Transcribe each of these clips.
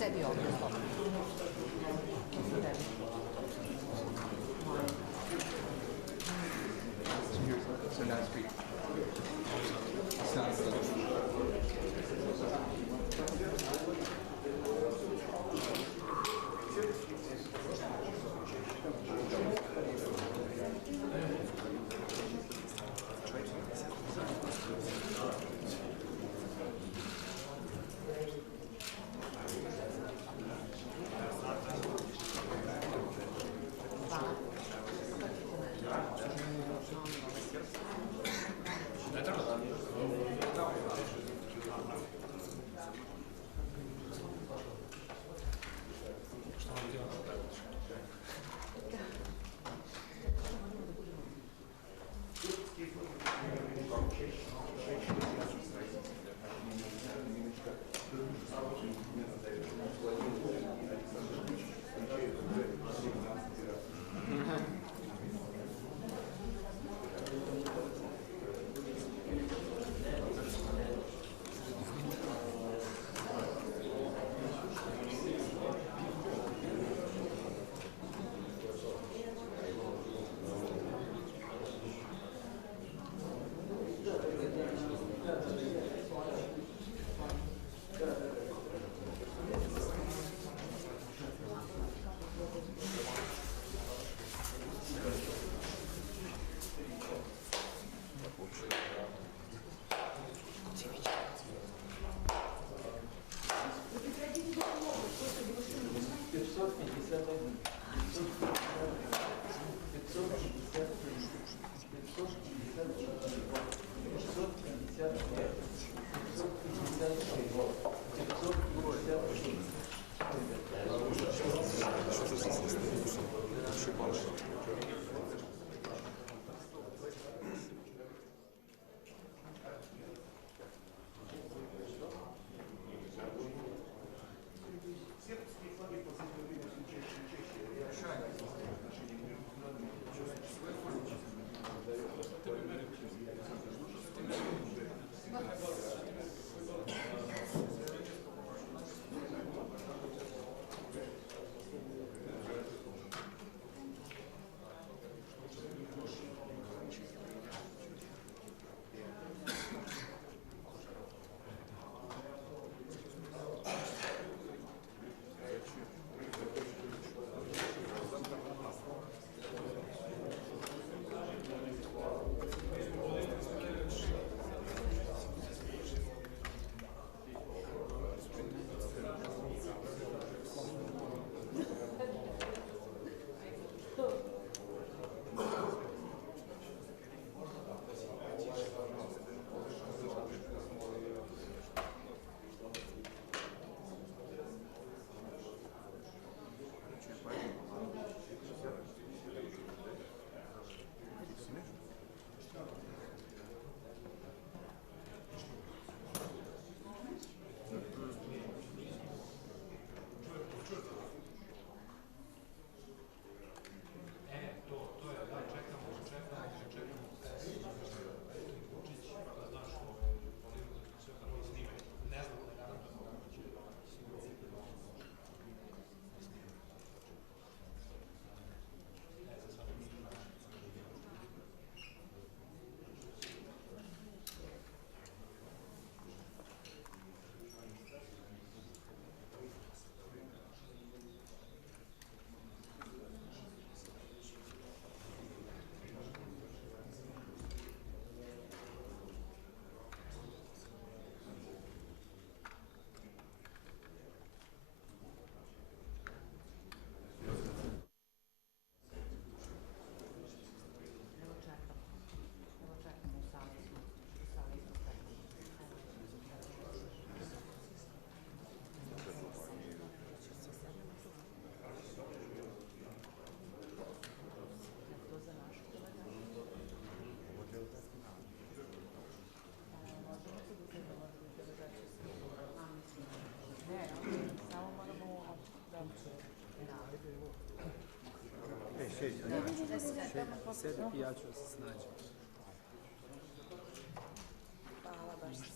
Seviyorum. So now speak. Sounds good. Sede i ja ću se snaći. Hvala baš.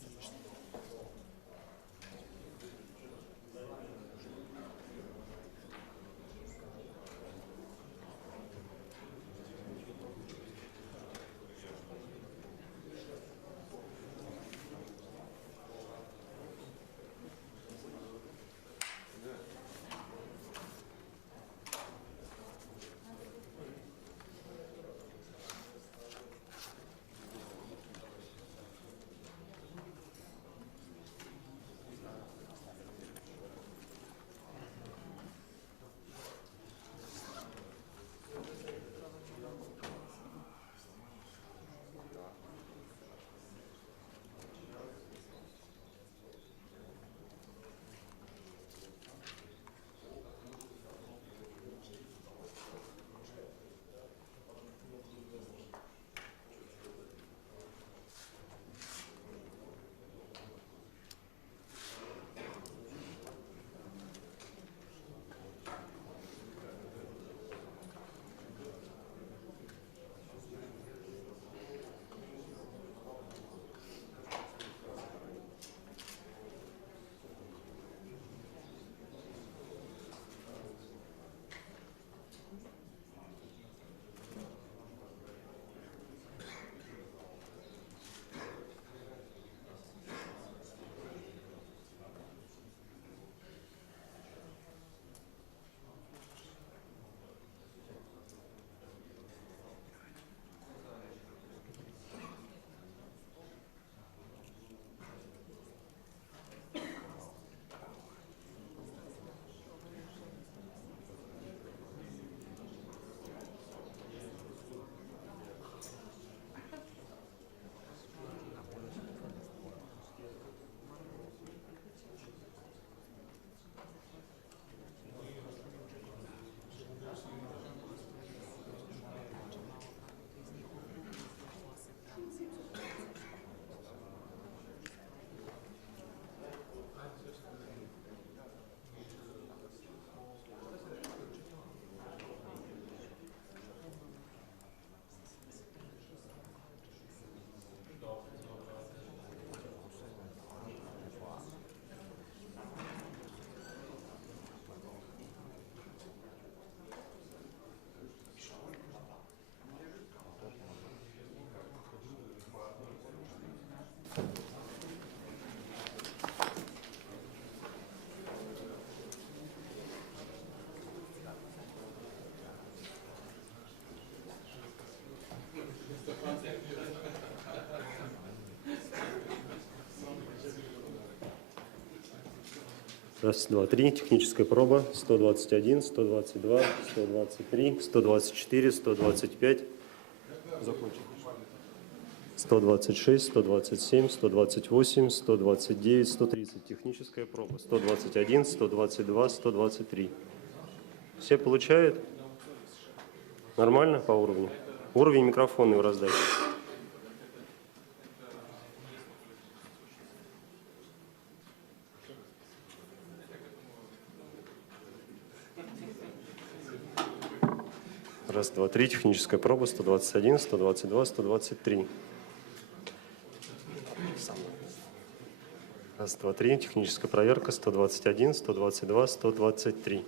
Раз, два, три. Техническая проба. 121, 122, 123, 124, 125. Закончим. 126, 127, 128, 129, 130. Техническая проба. 121, 122, 123. Все получают? Нормально по уровню? Уровень микрофона раздайте. Раз, два, три. Техническая проба. 121, 122, 123. Раз, два, три. Техническая проверка. 121, 122, 123.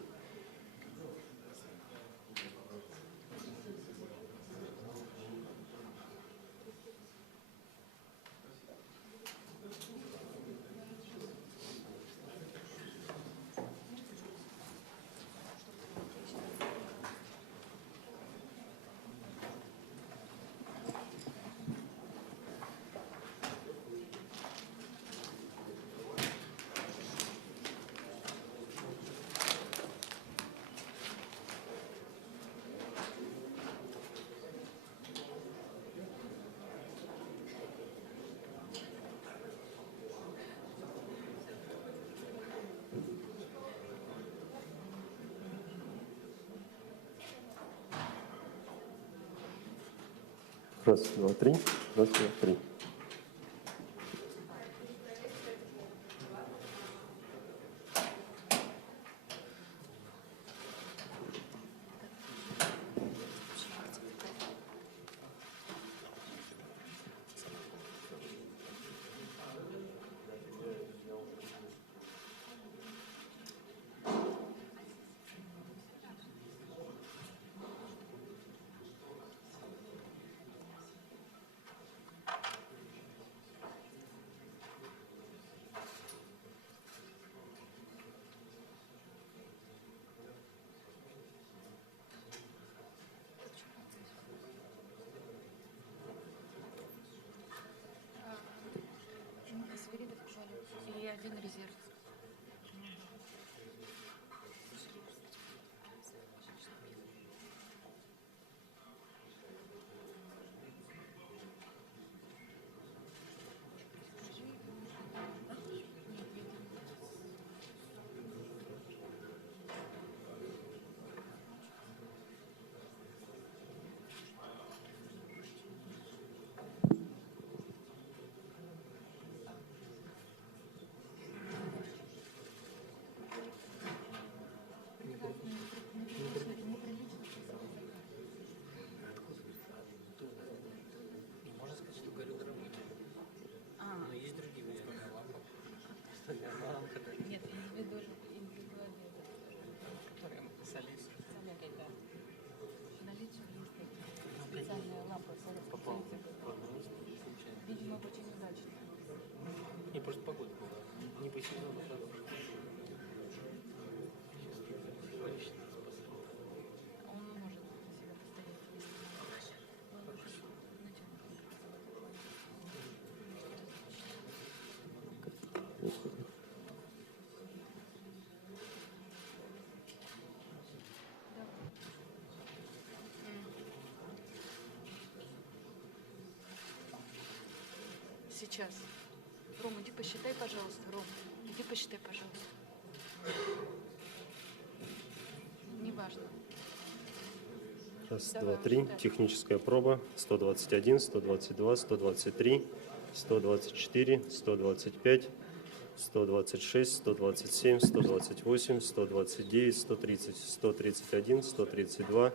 Раз, два, три. Раз, два, три. погода была. Не по сезону, правда. Он может себя постоять, если он натянут. Сейчас. Ром, иди посчитай, пожалуйста. Ром, иди посчитай, пожалуйста. Неважно. Раз, Давай, два, три. считай. Техническая проба. 121, 122, 123, 124, 125, 126, 127, 128, 129, 130, 131, 132,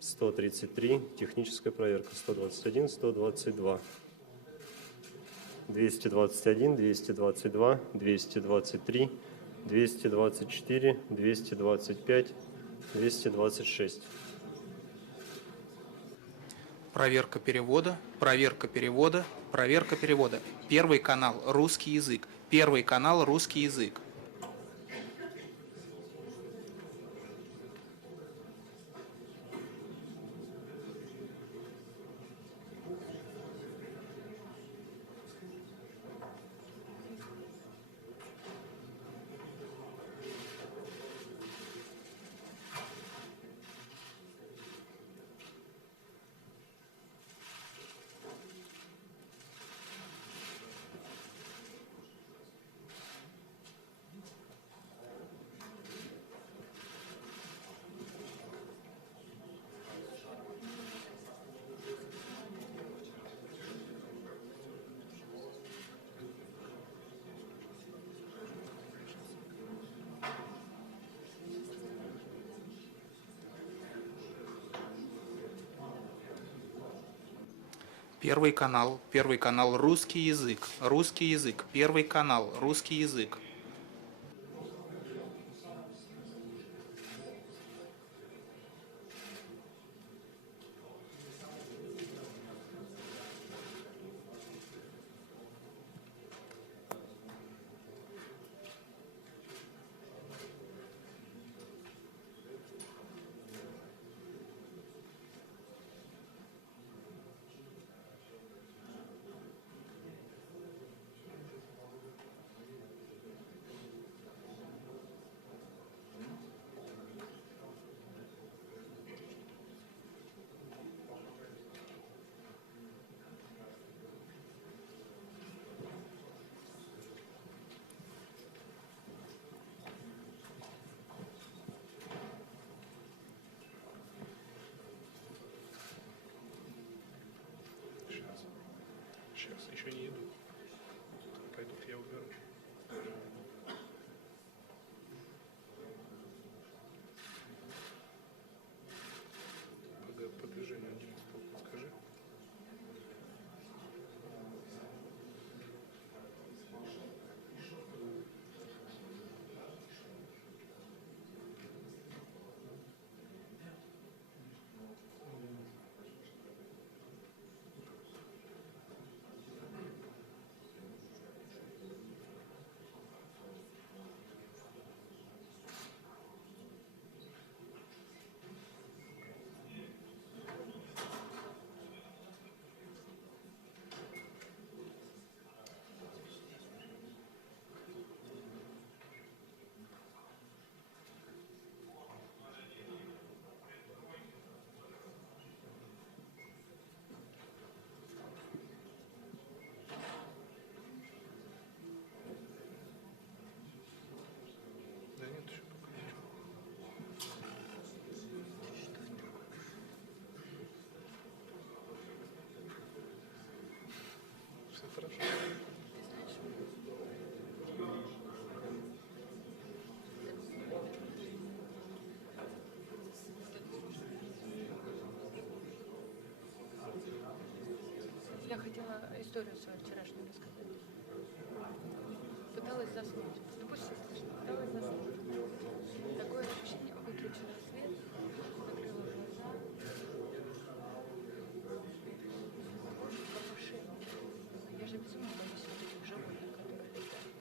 133. Техническая проверка. 121, 122. 221, 222, 223, 224, 225, 226. Проверка перевода, проверка перевода, проверка перевода. Первый канал русский язык. Первый канал русский язык. Первый канал русский язык, первый канал русский язык. Сейчас еще не идут. Пойдут, я уберу. По движению один стол подскажи. Да нет, еще пока ничего. Все хорошо. Я хотела историю свою вчерашнюю рассказать. Пыталась заснуть. Ну пусть все слышно. Пыталась заснуть. Такое ощущение, выключила свет, закрыла глаза. Повышение. Я же безумно боюсь вот этих животных, которые летают.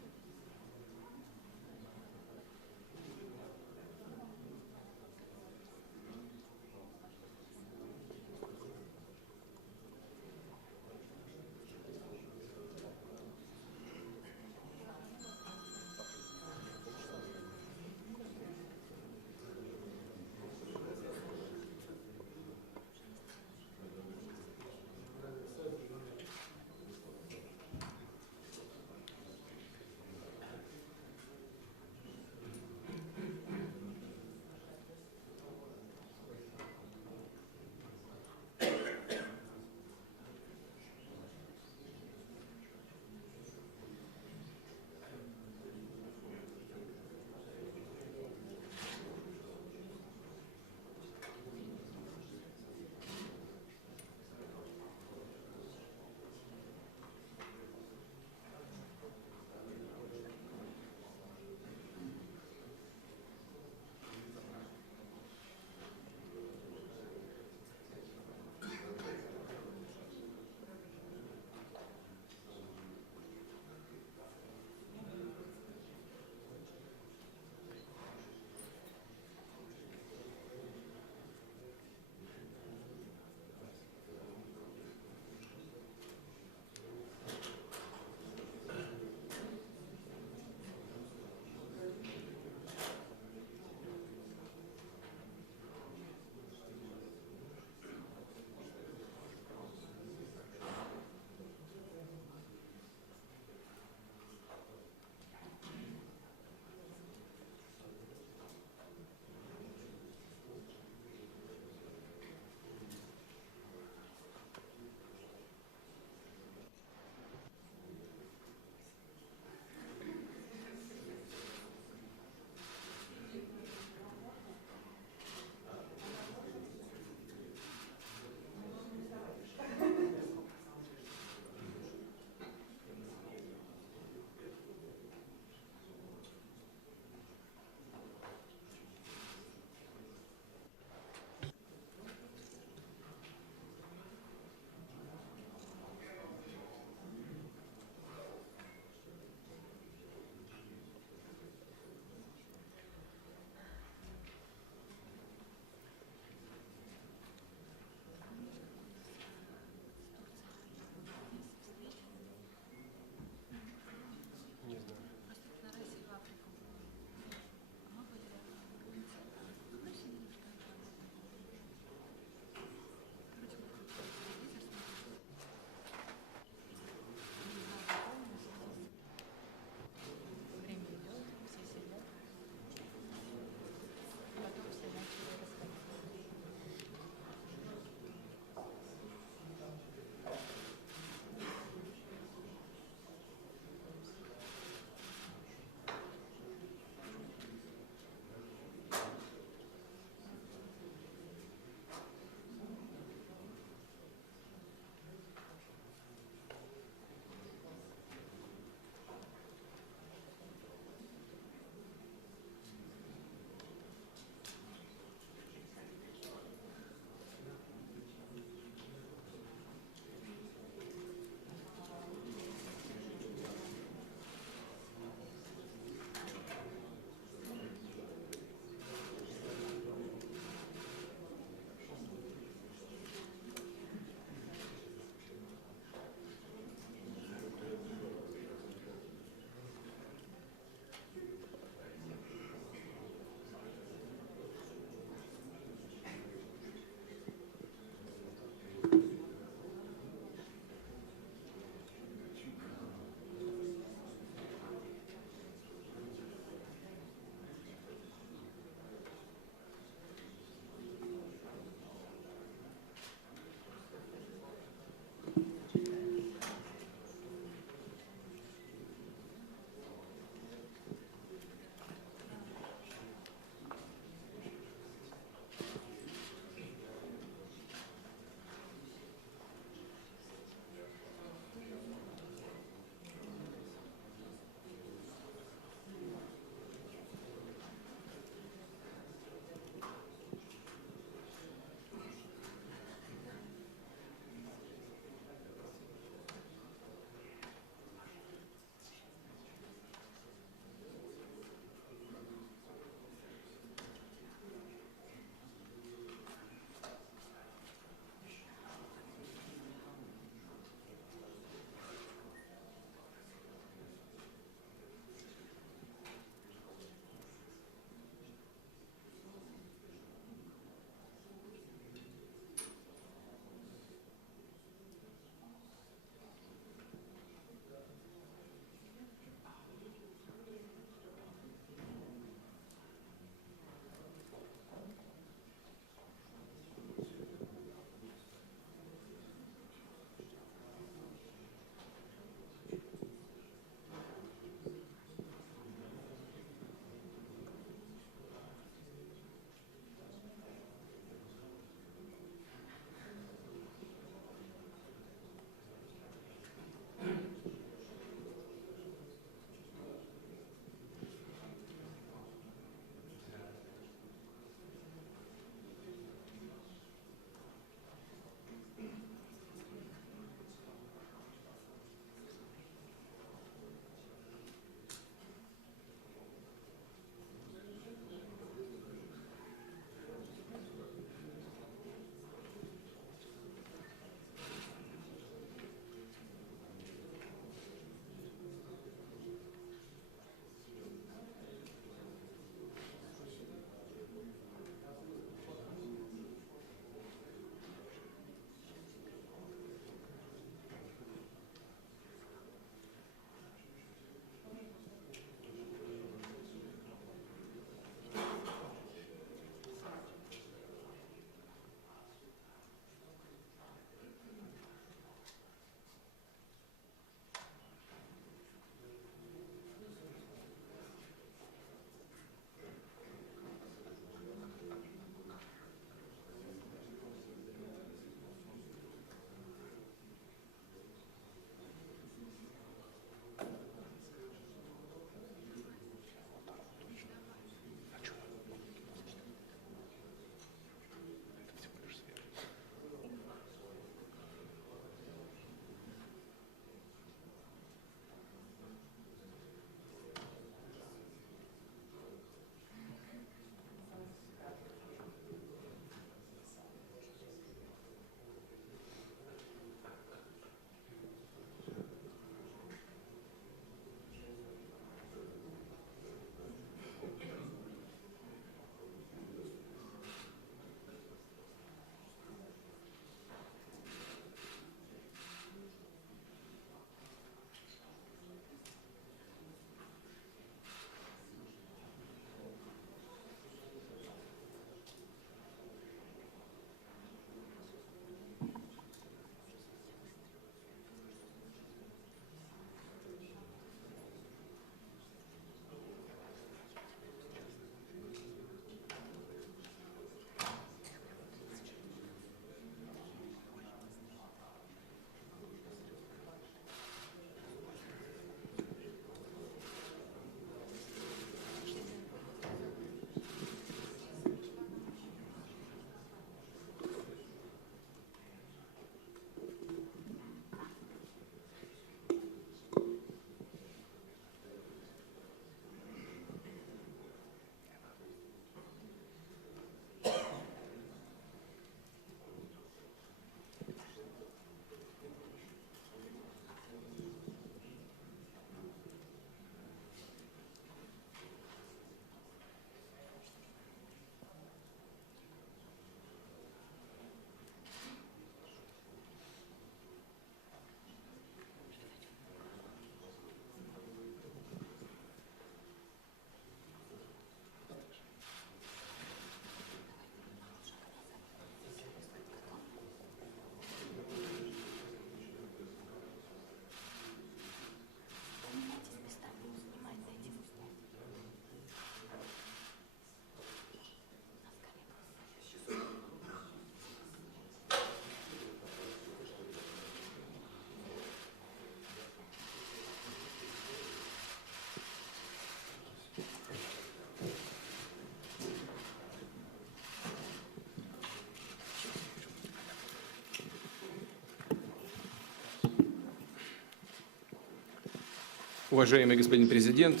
Уважаемый господин президент,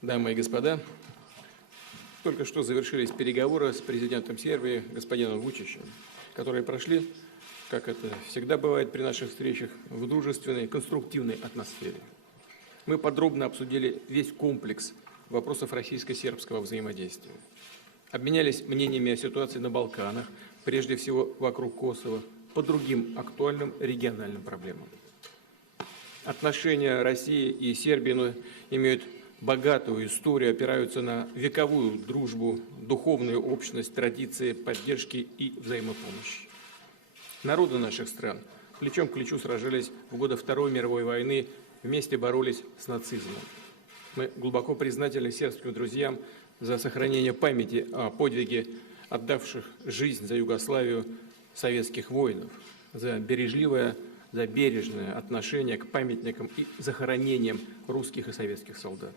дамы и господа, только что завершились переговоры с президентом Сербии господином Вучичем, которые прошли, как это всегда бывает при наших встречах, в дружественной, конструктивной атмосфере. Мы подробно обсудили весь комплекс вопросов российско-сербского взаимодействия. Обменялись мнениями о ситуации на Балканах, прежде всего вокруг Косово, по другим актуальным региональным проблемам. Отношения России и Сербии имеют богатую историю, опираются на вековую дружбу, духовную общность, традиции, поддержки и взаимопомощи. Народы наших стран плечом к плечу сражались в годы Второй мировой войны, вместе боролись с нацизмом. Мы глубоко признательны сербским друзьям за сохранение памяти о подвиге отдавших жизнь за Югославию советских воинов, за бережное отношение к памятникам и захоронениям русских и советских солдат.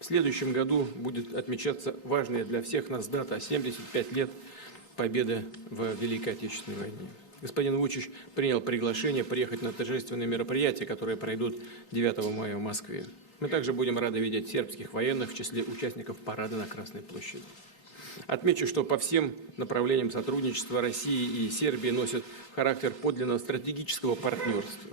В следующем году будет отмечаться важная для всех нас дата – 75 лет победы в Великой Отечественной войне. Господин Вучич принял приглашение приехать на торжественные мероприятия, которые пройдут 9 мая в Москве. Мы также будем рады видеть сербских военных в числе участников парада на Красной площади. Отмечу, что по всем направлениям сотрудничества России и Сербии носят характер подлинно стратегического партнерства.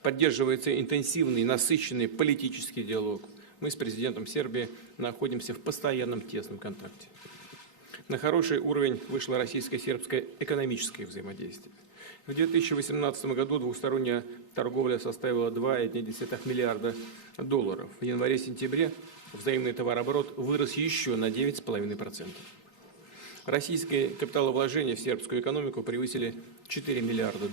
Поддерживается интенсивный, насыщенный политический диалог. Мы с президентом Сербии находимся в постоянном тесном контакте. На хороший уровень вышло российско-сербское экономическое взаимодействие. В 2018 году двусторонняя торговля составила $2,1 миллиарда. В январе-сентябре взаимный товарооборот вырос еще на 9,5%. Российские капиталовложения в сербскую экономику превысили $4 миллиарда.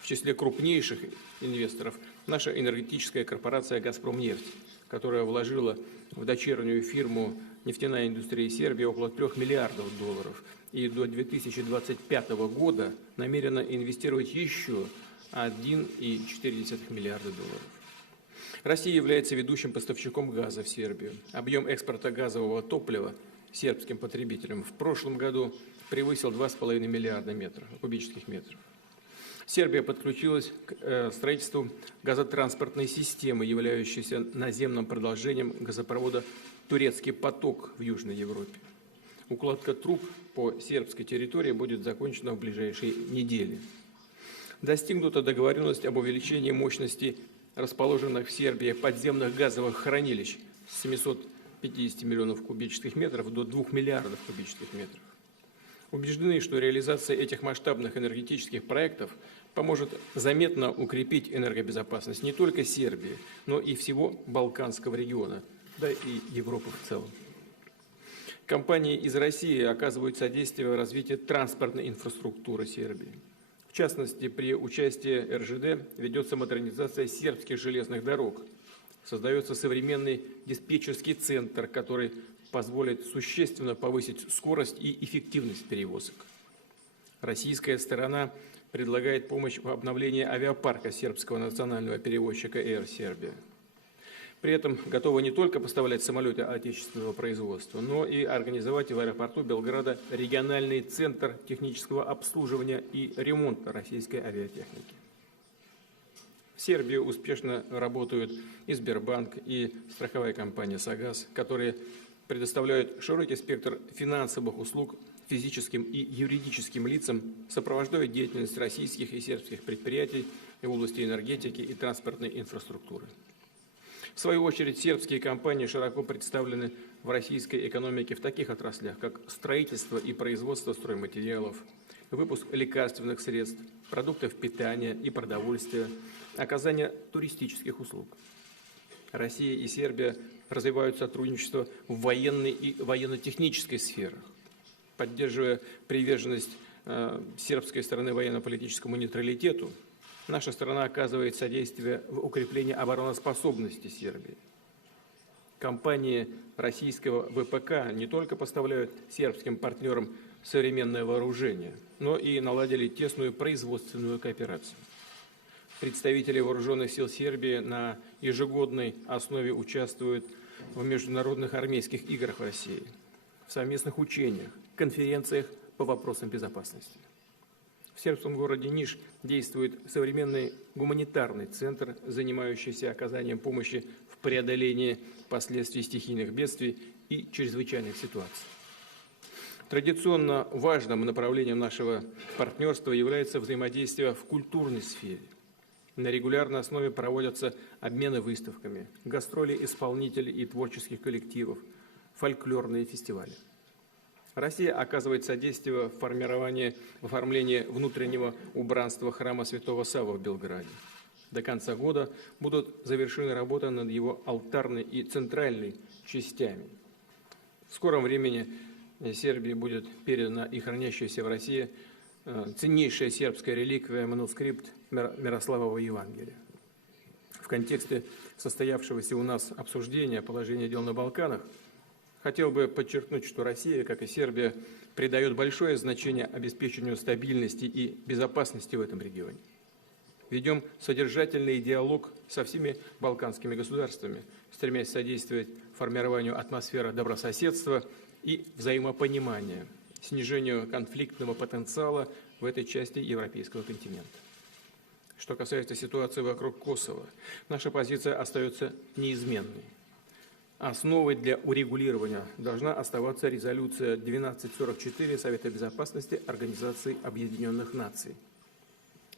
В числе крупнейших инвесторов наша энергетическая корпорация «Газпромнефть», которая вложила в дочернюю фирму нефтяной индустрии Сербии около $3 миллиардов и до 2025 года намерена инвестировать еще $1,4 миллиарда. Россия является ведущим поставщиком газа в Сербию. Объем экспорта газового топлива сербским потребителям в прошлом году превысил 2,5 миллиарда кубических метров. Сербия подключилась к строительству газотранспортной системы, являющейся наземным продолжением газопровода «Турецкий поток» в Южной Европе. Укладка труб по сербской территории будет закончена в ближайшие недели. Достигнута договоренность об увеличении мощности расположенных в Сербии подземных газовых хранилищ с 750 миллионов кубических метров до 2 миллиардов кубических метров. Убеждены, что реализация этих масштабных энергетических проектов поможет заметно укрепить энергобезопасность не только Сербии, но и всего Балканского региона, да и Европы в целом. Компании из России оказывают содействие в развитии транспортной инфраструктуры Сербии. В частности, при участии РЖД ведется модернизация сербских железных дорог. Создается современный диспетчерский центр, который позволит существенно повысить скорость и эффективность перевозок. Российская сторона предлагает помощь в обновлении авиапарка сербского национального перевозчика Air Serbia. При этом готова не только поставлять самолеты отечественного производства, но и организовать в аэропорту Белграда региональный центр технического обслуживания и ремонта российской авиатехники. В Сербии успешно работают и Сбербанк, и страховая компания «Сагаз», которые предоставляют широкий спектр финансовых услуг физическим и юридическим лицам, сопровождая деятельность российских и сербских предприятий в области энергетики и транспортной инфраструктуры. В свою очередь, сербские компании широко представлены в российской экономике в таких отраслях, как строительство и производство стройматериалов, выпуск лекарственных средств, продуктов питания и продовольствия, оказание туристических услуг. Россия и Сербия развивают сотрудничество в военной и военно-технической сферах, поддерживая приверженность сербской стороны военно-политическому нейтралитету. Наша страна оказывает содействие в укреплении обороноспособности Сербии. Компании российского ВПК не только поставляют сербским партнерам современное вооружение, но и наладили тесную производственную кооперацию. Представители вооруженных сил Сербии на ежегодной основе участвуют в международных армейских играх в России, в совместных учениях, конференциях по вопросам безопасности. В сербском городе Ниш действует современный гуманитарный центр, занимающийся оказанием помощи в преодолении последствий стихийных бедствий и чрезвычайных ситуаций. Традиционно важным направлением нашего партнерства является взаимодействие в культурной сфере. На регулярной основе проводятся обмены выставками, гастроли исполнителей и творческих коллективов, фольклорные фестивали. Россия оказывает содействие в оформлении внутреннего убранства храма Святого Саввы в Белграде. До конца года будут завершены работы над его алтарной и центральной частями. В скором времени Сербии будет передана и хранящаяся в России ценнейшая сербская реликвия манускрипт Мирославова Евангелия. В контексте состоявшегося у нас обсуждения положения дел на Балканах хотел бы подчеркнуть, что Россия, как и Сербия, придает большое значение обеспечению стабильности и безопасности в этом регионе. Ведем содержательный диалог со всеми балканскими государствами, стремясь содействовать формированию атмосферы добрососедства и взаимопонимания, снижению конфликтного потенциала в этой части европейского континента. Что касается ситуации вокруг Косово, наша позиция остается неизменной. Основой для урегулирования должна оставаться резолюция 1244 Совета Безопасности Организации Объединенных Наций,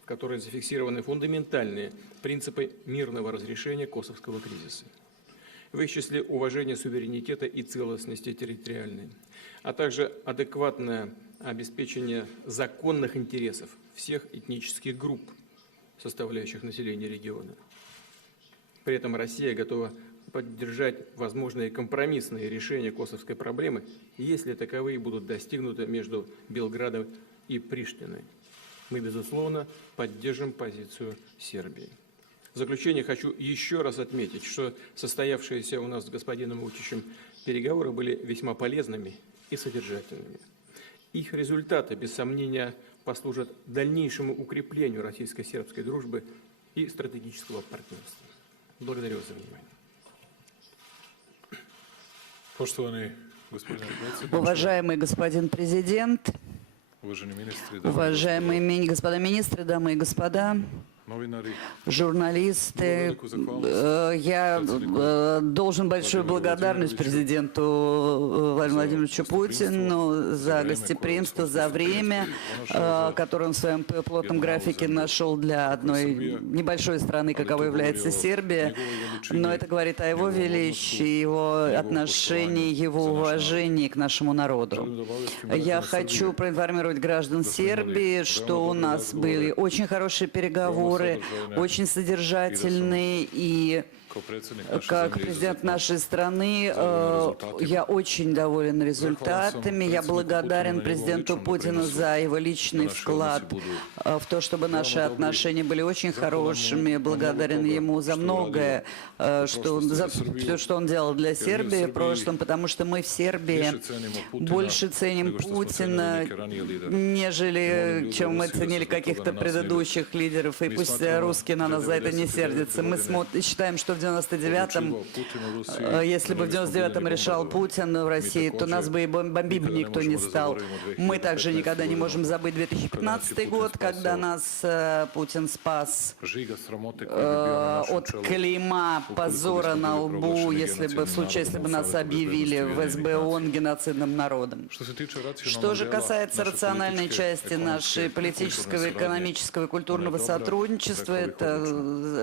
в которой зафиксированы фундаментальные принципы мирного разрешения косовского кризиса. В их числе уважение суверенитета и целостности территориальной, а также адекватное обеспечение законных интересов всех этнических групп, составляющих население региона. При этом Россия готова поддержать возможные компромиссные решения косовской проблемы, если таковые будут достигнуты между Белградом и Приштиной. Мы, безусловно, поддержим позицию Сербии. В заключение хочу еще раз отметить, что состоявшиеся у нас с господином Вучичем переговоры были весьма полезными и содержательными. Их результаты, без сомнения, послужат дальнейшему укреплению российско-сербской дружбы и стратегического партнерства. Благодарю вас за внимание. Poštovani gospodine predsjedniče, Уважаемый господин президент, uvaženi ministri, dame i уважаемые господа министры, дамы и господа, novinari, журналисты, я должен большую благодарность президенту Владимиру Владимировичу Путину за гостеприимство, за время, которое он в своем плотном графике нашел для одной небольшой страны, каковой является Сербия. Но это говорит о его величии, его отношении, его уважении к нашему народу. Я хочу проинформировать граждан Сербии, что у нас были очень хорошие переговоры, очень содержательные, и как президент нашей страны я очень доволен результатами. Я благодарен президенту Путину за его личный вклад в то, чтобы наши отношения были очень хорошими. Благодарен ему за многое, за все, что он делал для Сербии в прошлом, потому что мы в Сербии больше ценим Путина, нежели чем мы ценили каких-то предыдущих лидеров. И пусть русские на нас за это не сердятся. Мы считаем, что в 99-м, если бы в 99-м решал Путин в России, то нас бы и бомбить никто не стал. Мы также никогда не можем забыть 2015 год, когда нас Путин спас от клейма позора на лбу, в случае, если бы нас объявили в СБ ООН геноцидным народом. Что же касается рациональной части нашей политического, экономического и культурного сотрудничества, это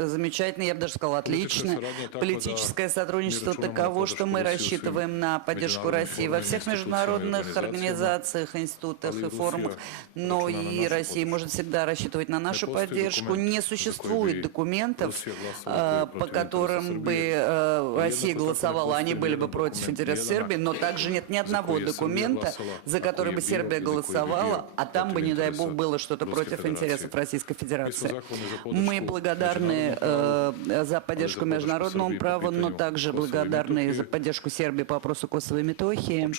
замечательно, я бы даже сказала, отлично. Политическое сотрудничество таково, что мы рассчитываем на поддержку России во всех международных организациях, институтах и форумах, но и Россия может всегда рассчитывать на нашу поддержку. Не существует документов, по которым бы Россия голосовала, они были бы против интересов Сербии, но также нет ни одного документа, за который бы Сербия голосовала, а там бы, не дай бог, было что-то против интересов Российской Федерации. Мы благодарны за поддержку международному праву, но также благодарны за поддержку Сербии по вопросу Косово и Метохии,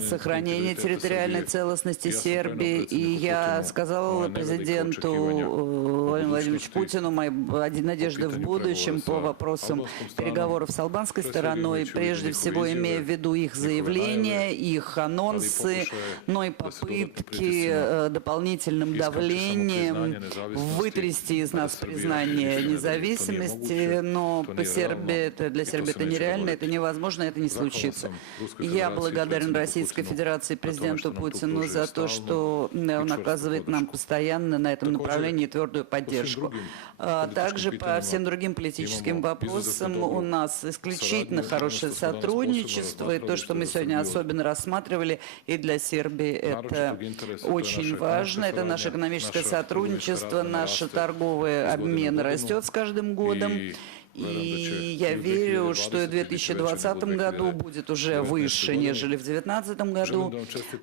сохранение территориальной целостности Сербии. И я сказал президенту Владимиру Владимировичу Путину мои надежды в будущем по вопросам переговоров с албанской стороной, прежде всего имея в виду их заявления, их анонсы, но и попытки дополнительным давлением вытрясти из нас признание независимости, но по Сербии, для Сербии это нереально, это невозможно, это не случится. Я благодарен Российской Федерации и президенту Путину за то, что он оказывает нам постоянно на этом направлении твердую поддержку. Также по всем другим политическим вопросам у нас исключительно хорошее сотрудничество, и то, что мы сегодня особенно рассматривали, и для Сербии это очень важно. Это наше экономическое сотрудничество, наш торговый обмен растет с каждым годом. И я верю, что и в 2020 году будет уже выше, нежели в 2019 году.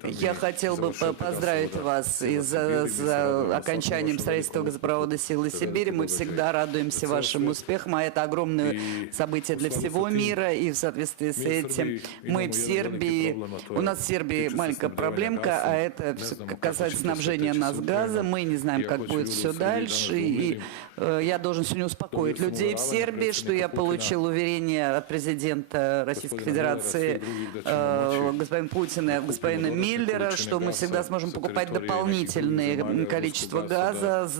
Я хотел бы поздравить вас и за окончанием строительства газопровода «Силы Сибири». Мы всегда радуемся вашим успехам, а это огромное событие для всего мира. И в соответствии с этим мы в Сербии, у нас в Сербии маленькая проблемка, а это касается снабжения нас газом. Мы не знаем, как будет все дальше. И я должен сегодня успокоить людей в Сербии, что я получил уверение от президента Российской Федерации господина Путина и от господина Миллера, что мы всегда сможем покупать дополнительное количество газа с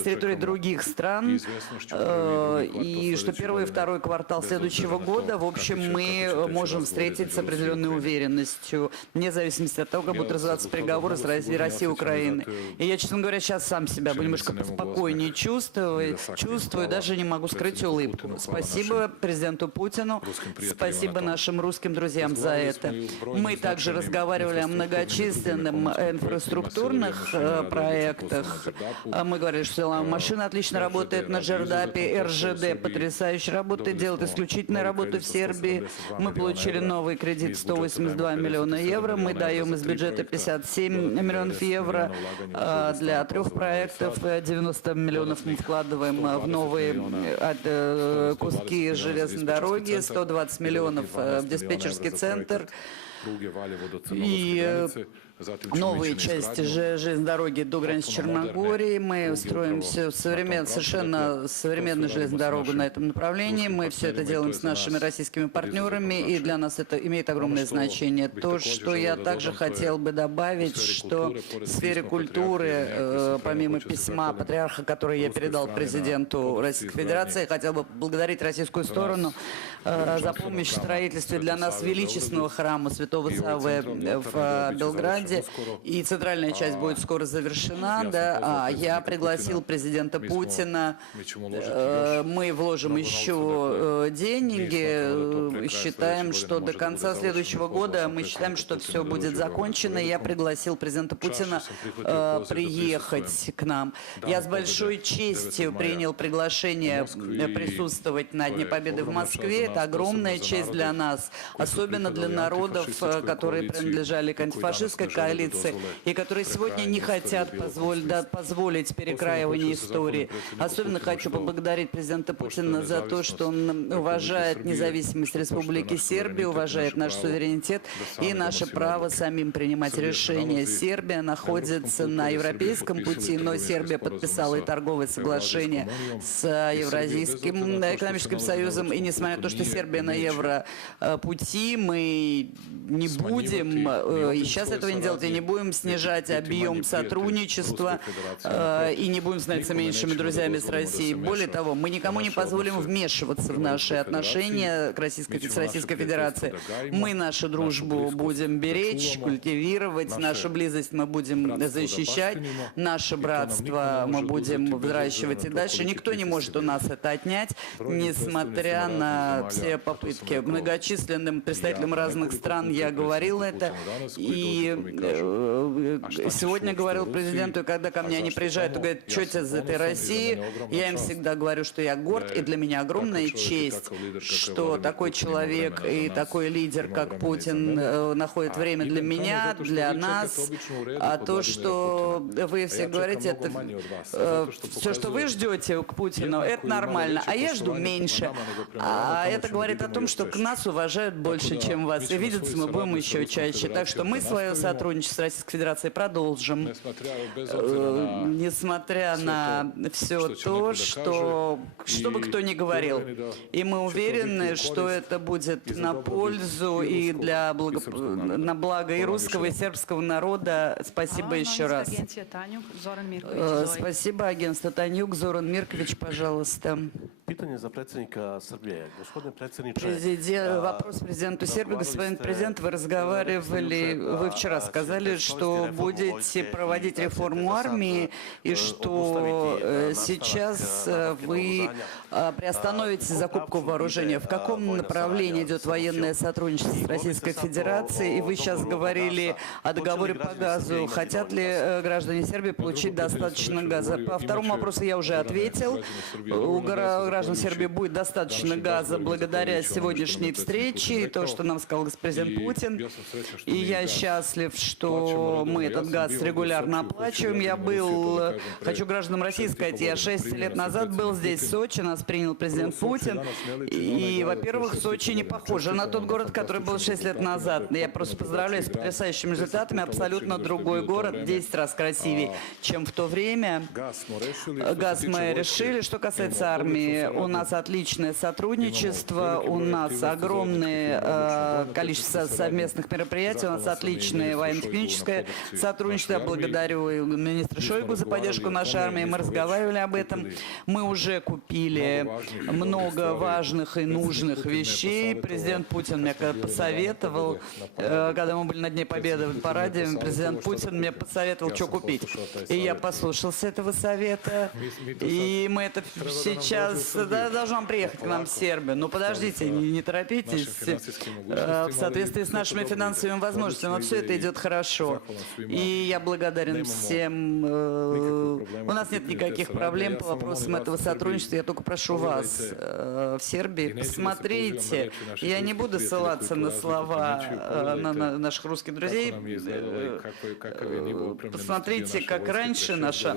территории других стран, и что первый и второй квартал следующего года, в общем, мы можем встретить с определенной уверенностью, вне зависимости от того, как будут развиваться переговоры с Россией и Украиной. И я, честно говоря, сейчас сам себя немножко поспокойнее чувствую, даже не могу скрыть улыбку. Спасибо президенту Путину, спасибо нашим русским друзьям за это. Мы также разговаривали о многочисленных инфраструктурных проектах. Мы говорили, что машина отлично работает на Джердапе, РЖД потрясающе работает, делает исключительную работу в Сербии. Мы получили новый кредит 182 миллиона евро. Мы даем из бюджета 57 миллионов евро для 3 проектов. 90 миллионов мы вкладываем в новые куски железной дороги, 120 миллионов в диспетчерский центр и новые части железной дороги до границы Черногории. Мы строим совершенно современную железную дорогу на этом направлении. Мы все это делаем с нашими российскими партнерами, и для нас это имеет огромное значение. То, что я также хотел бы добавить, что в сфере культуры, помимо письма патриарха, которое я передал президенту Российской Федерации, я хотел бы поблагодарить российскую сторону за помощь в строительстве для нас величественного храма Святого Саввы в Белграде. И центральная часть будет скоро завершена. Я пригласил президента Путина. Мы вложим еще деньги. Считаем, что до конца следующего года мы считаем, что все будет закончено. Я пригласил президента Путина приехать к нам. Я с большой честью принял приглашение присутствовать на Дне Победы в Москве. Это огромная честь для нас, особенно для народов, которые принадлежали к антифашистской коалиции и которые сегодня не хотят позволить перекраивание истории. Особенно хочу поблагодарить президента Путина за то, что он уважает независимость Республики Сербия, уважает наш суверенитет и наше право самим принимать решения. Сербия находится на европейском пути, но Сербия подписала и торговое соглашение с Евразийским экономическим союзом. И несмотря на то, что Сербия на европути, мы не будем, и сейчас этого не делать, и не будем снижать объем сотрудничества, и не будем становиться меньшими друзьями с Россией. Более того, мы никому не позволим вмешиваться в наши отношения с Российской Федерацией. Мы нашу дружбу будем беречь, культивировать, нашу близость мы будем защищать, наше братство мы будем взращивать и дальше. Никто не может у нас это отнять, несмотря на все попытки. Многочисленным представителям разных стран я говорил это. И сегодня говорил президенту, и когда ко мне они приезжают и говорят, что тебе из этой России, я им всегда говорю, что я горд, и для меня огромная честь, что такой человек и такой лидер, как Путин, находит время для меня, для нас. А то, что вы все говорите, это все, что вы ждете к Путину, это нормально, а я жду меньше. А это говорит о том, что к нас уважают больше, чем вас. И видеться мы будем еще чаще. Так что мы свое сотрудничество с Российской Федерацией продолжим. Несмотря на все то, что бы кто ни говорил. И мы уверены, что это будет на пользу и на благо и русского, и сербского народа. Спасибо еще раз. Спасибо, агентство Танюк. Зоран Миркович, пожалуйста. Питание за председника Сербии. Господин председник, вопрос президенту Сербии. Господин президент, вы вчера сказали, что будете проводить реформу армии и что сейчас вы приостановите закупку вооружения. В каком направлении идет военное сотрудничество с Российской Федерацией? И вы сейчас говорили о договоре по газу. Хотят ли граждане Сербии получить достаточно газа? По второму вопросу я уже ответил. У граждан Сербии будет достаточно газа благодаря сегодняшней встрече и то, что нам сказал президент Путин. И я счастлив, что мы этот газ регулярно оплачиваем. Хочу гражданам России сказать, я 6 лет назад был здесь, в Сочи, нас принял президент Путин. И, во-первых, Сочи не похоже на тот город, который был 6 лет назад. Я просто поздравляю с потрясающими результатами. Абсолютно другой город, 10 раз красивее, чем в то время. Газ мы решили. Что касается армии, у нас отличное сотрудничество, у нас огромное количество совместных мероприятий, у нас отличное военно-техническое сотрудничество. Я благодарю министра Шойгу за поддержку нашей армии. Мы разговаривали об этом. Мы уже купили много важных и нужных вещей. Президент Путин мне посоветовал, когда мы были на Дне Победы в параде, президент Путин мне посоветовал, что купить. И я послушался этого совета. И мы это сейчас должен приехать к нам в Сербию. Но подождите, не торопитесь. В соответствии с нашими финансовыми возможностями, но все это идет хорошо. И я благодарен всем. У нас нет никаких проблем по вопросам этого сотрудничества. Я только прошу вас в Сербии, посмотрите. Я не буду ссылаться на слова на наших русских друзей. Посмотрите, как раньше наша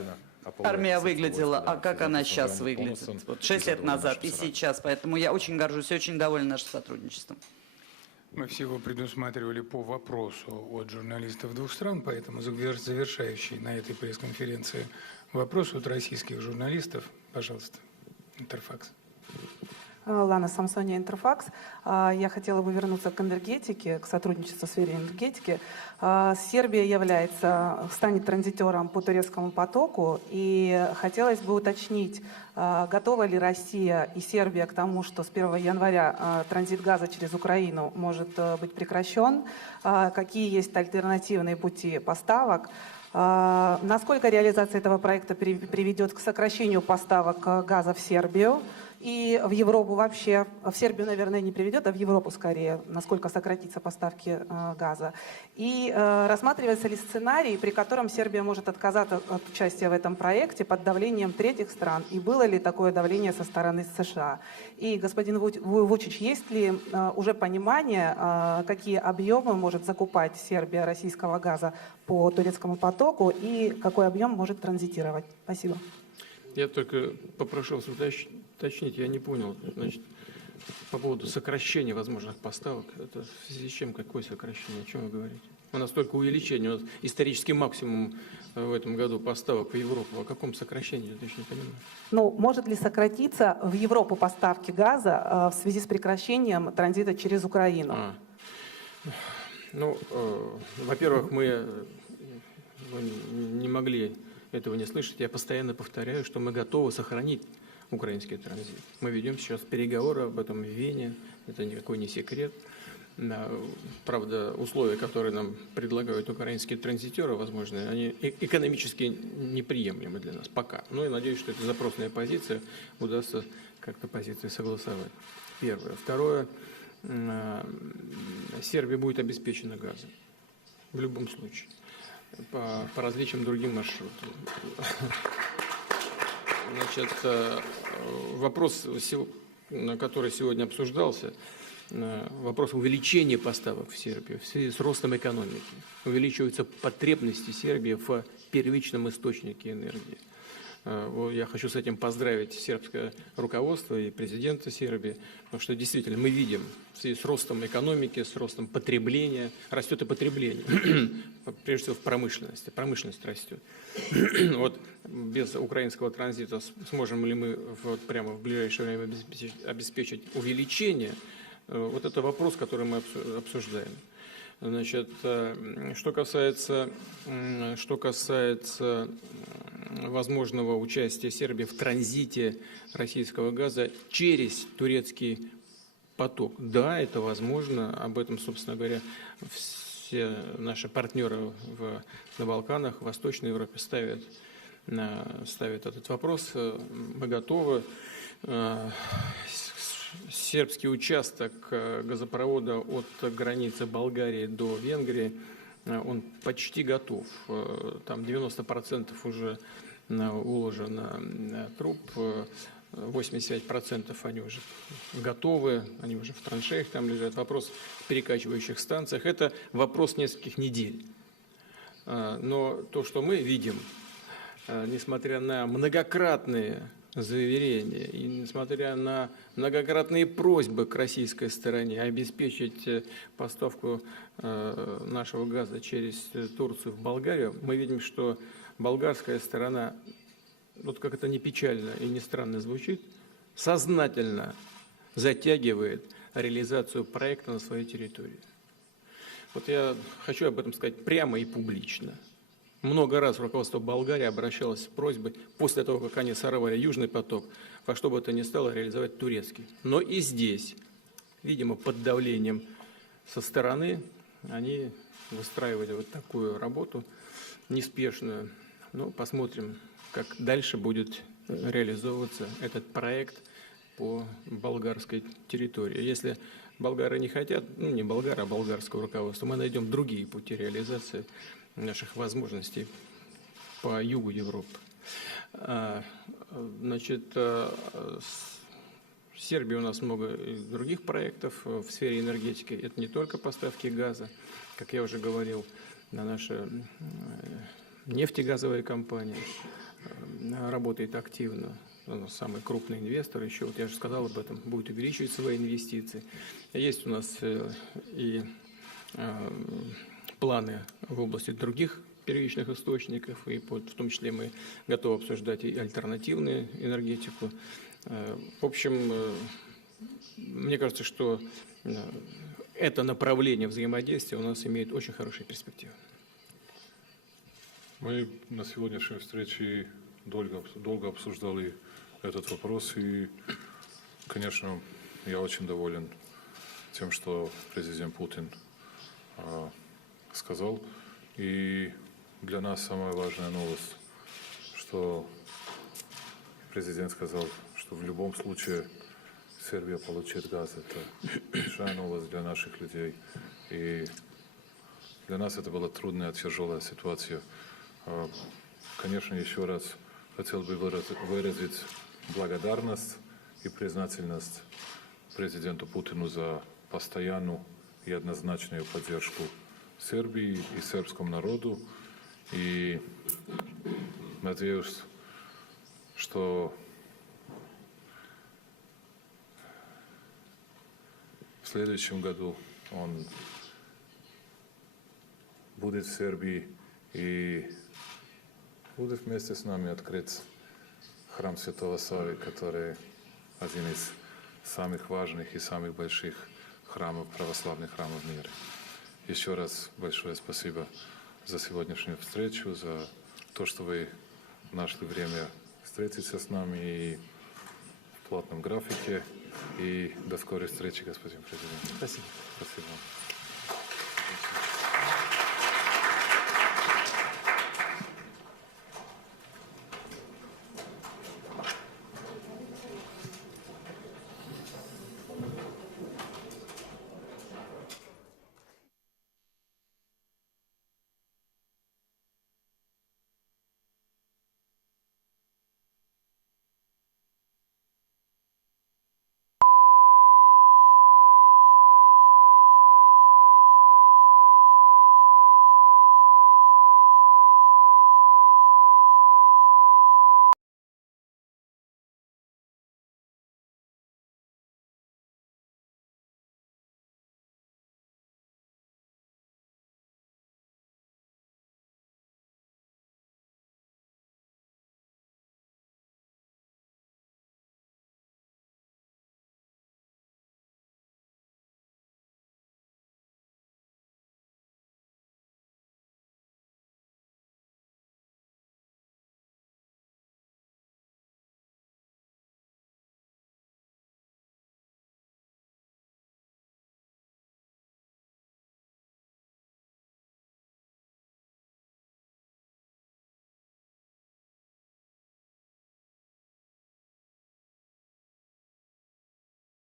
армия выглядела, а как она сейчас выглядит. Вот 6 лет назад и сейчас. Поэтому я очень горжусь и очень доволен нашим сотрудничеством. Мы всего предусматривали по вопросу от журналистов двух стран, поэтому завершающий на этой пресс-конференции вопрос от российских журналистов. Пожалуйста, Интерфакс. Лана Самсония, Интерфакс. Я хотела бы вернуться к энергетике, к сотрудничеству в сфере энергетики. Сербия станет транзитером по турецкому потоку, и хотелось бы уточнить, готова ли Россия и Сербия к тому, что с 1 января транзит газа через Украину может быть прекращен, какие есть альтернативные пути поставок, насколько реализация этого проекта приведет к сокращению поставок газа в Сербию и в Европу вообще. В Сербию, наверное, не приведет, а в Европу скорее, насколько сократятся поставки газа. И рассматривается ли сценарий, при котором Сербия может отказаться от участия в этом проекте под давлением третьих стран? И было ли такое давление со стороны США? И, господин Вучич, есть ли уже понимание, какие объемы может закупать Сербия российского газа по турецкому потоку и какой объем может транзитировать? Спасибо. Я только попрошу вас уточнить, я не понял. Значит, по поводу сокращения возможных поставок, это в связи с чем, какое сокращение, о чем вы говорите? У нас только увеличение, у нас исторический максимум в этом году поставок в Европу. О каком сокращении, я точно не понимаю. Ну, может ли сократиться в Европу поставки газа в связи с прекращением транзита через Украину? Во-первых, мы не могли этого не слышать. Я постоянно повторяю, что мы готовы сохранить украинский транзит. Мы ведем сейчас переговоры об этом в Вене. Это никакой не секрет. Правда, условия, которые нам предлагают украинские транзитеры, возможно, они экономически неприемлемы для нас пока. Но я надеюсь, что это запросная позиция, удастся как-то позиции согласовать. Первое. Второе. Сербия будет обеспечена газом. В любом случае. По различным другим маршрутам. Значит, вопрос, который сегодня обсуждался, вопрос увеличения поставок в Сербию в связи с ростом экономики. Увеличиваются потребности Сербии в первичном источнике энергии. Я хочу с этим поздравить сербское руководство и президента Сербии, потому что действительно мы видим в связи с ростом экономики, с ростом потребления, растет и потребление, прежде всего в промышленности, промышленность растет. Вот без украинского транзита сможем ли мы прямо в ближайшее время обеспечить увеличение? Вот это вопрос, который мы обсуждаем. Значит, что касается возможного участия Сербии в транзите российского газа через турецкий поток. Да, это возможно. Об этом, собственно говоря, все наши партнеры на Балканах, в Восточной Европе ставят этот вопрос. Мы готовы. Сербский участок газопровода от границы Болгарии до Венгрии, он почти готов. Там 90% уже уложено труб, 85% они уже готовы, они уже в траншеях там лежат. Вопрос в перекачивающих станциях – это вопрос нескольких недель. Но то, что мы видим, несмотря на многократные заверения и несмотря на многократные просьбы к российской стороне обеспечить поставку нашего газа через Турцию в Болгарию, мы видим, что болгарская сторона, вот как это не печально и не странно звучит, сознательно затягивает реализацию проекта на своей территории. Вот я хочу об этом сказать прямо и публично. Много раз руководство Болгарии обращалось с просьбой, после того, как они сорвали Южный поток, во что бы это ни стало реализовать турецкий. Но и здесь, видимо, под давлением со стороны, они выстраивали вот такую работу неспешную. Ну, посмотрим, как дальше будет реализовываться этот проект по болгарской территории. Если болгары не хотят, ну не болгары, а болгарского руководства, мы найдем другие пути реализации наших возможностей по югу Европы. Значит, в Сербии у нас много других проектов в сфере энергетики. Это не только поставки газа, как я уже говорил, на наша нефтегазовая компания работает активно. Он самый крупный инвестор, еще, вот я же сказал об этом, будет увеличивать свои инвестиции. Есть у нас и планы в области других первичных источников, и в том числе мы готовы обсуждать и альтернативную энергетику. В общем, мне кажется, что это направление взаимодействия у нас имеет очень хорошие перспективы. Мы на сегодняшней встрече долго обсуждали этот вопрос, и, конечно, я очень доволен тем, что президент Путин сказал. И для нас самая важная новость, что президент сказал, что в любом случае Сербия получит газ. Это большая новость для наших людей. И для нас это была трудная, тяжелая ситуация. Конечно, еще раз хотел бы выразить благодарность и признательность президенту Путину за постоянную и однозначную поддержку Сербии и сербскому народу. И надеюсь, что в следующем году он будет в Сербии и будет вместе с нами открыть храм Святого Савы, который один из самых важных и самых больших храмов, православных храмов в мире. Еще раз большое спасибо за сегодняшнюю встречу, за то, что вы нашли время встретиться с нами и в плотном графике. И до скорой встречи, господин президент. Спасибо. Спасибо.